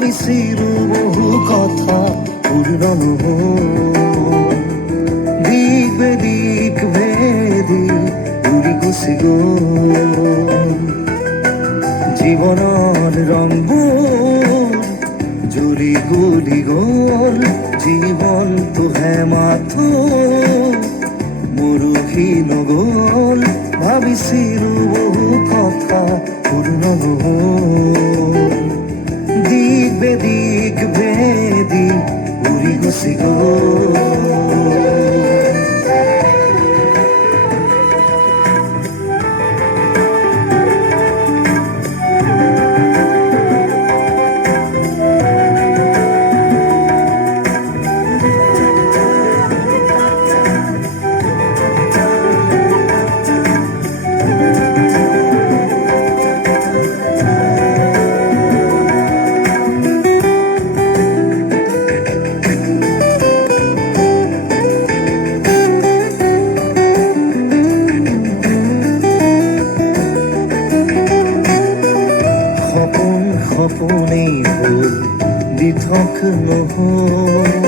ভাবিছিলো বহু কথা পূরণ দিক বেদিক ভেদি উড়ি গুছি গ'ল জীৱনৰ ৰংবোৰ জুৰি গলি গ'ল জীৱনটোহে মাথো মৰুহি নগ'ল ভাবিছিলো বহু কথা পূৰ্ণ নহ'ল দিক বেদিক ভেদি উৰি গুচি গ'ল সপোনেই হ'ল দিঠক নহ'ল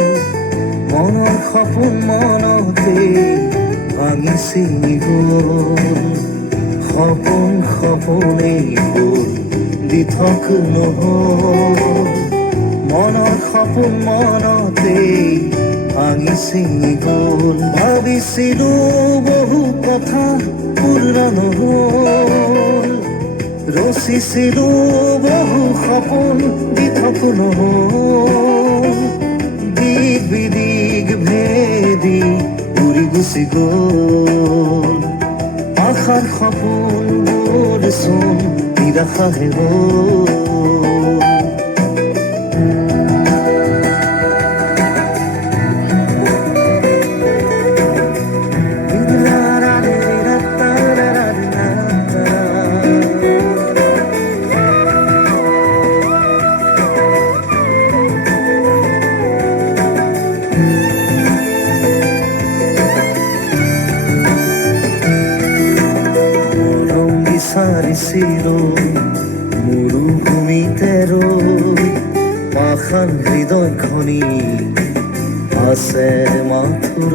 মনৰ সপোন মনতেই ভাঙি ছিঙি গ'ল সপোনেই হ'ল দিঠক নহ'ল মনৰ সপোন মনতেই ভাঙি ছিঙি গ'ল ভাবিছিলো বহু কথা পূৰ্ণ নহ'ল ৰচিছিলো বহু সপোন দিঠক নহ'ল দিক বিদিক ভেদি উৰি গুচি গ'ল আশাৰ সপোনবোৰ চোন নিৰাশাহে হ'ল বিচাৰিছিলো মৰুভূমিতে ৰৈ পাষাণ হৃদয়খনি আছে মাথোঁ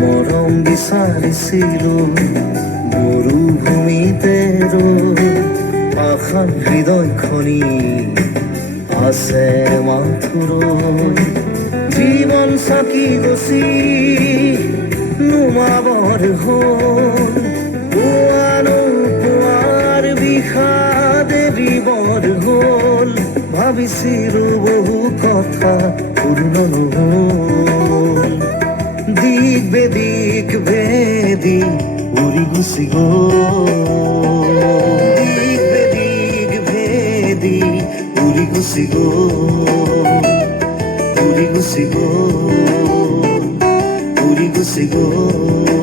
মৰম বিচাৰিছিলো মৰুভূমিতে ৰৈ পাষাণ হৃদয়খনি আছে মাথোঁ জীৱন চাকি গছি নুমাবৰ হ'ল বিষাদেৱৰ হ'ল ভাবিছিলো বহু কথা পূৰ্ণ নহ'ল দিক বেদিক ভেদি উৰি গুচি গ'ল দিক বেদিক ভেদি উৰি গুচি গ'ল উৰি গুচি গ'ল উৰি গুচি গ'ল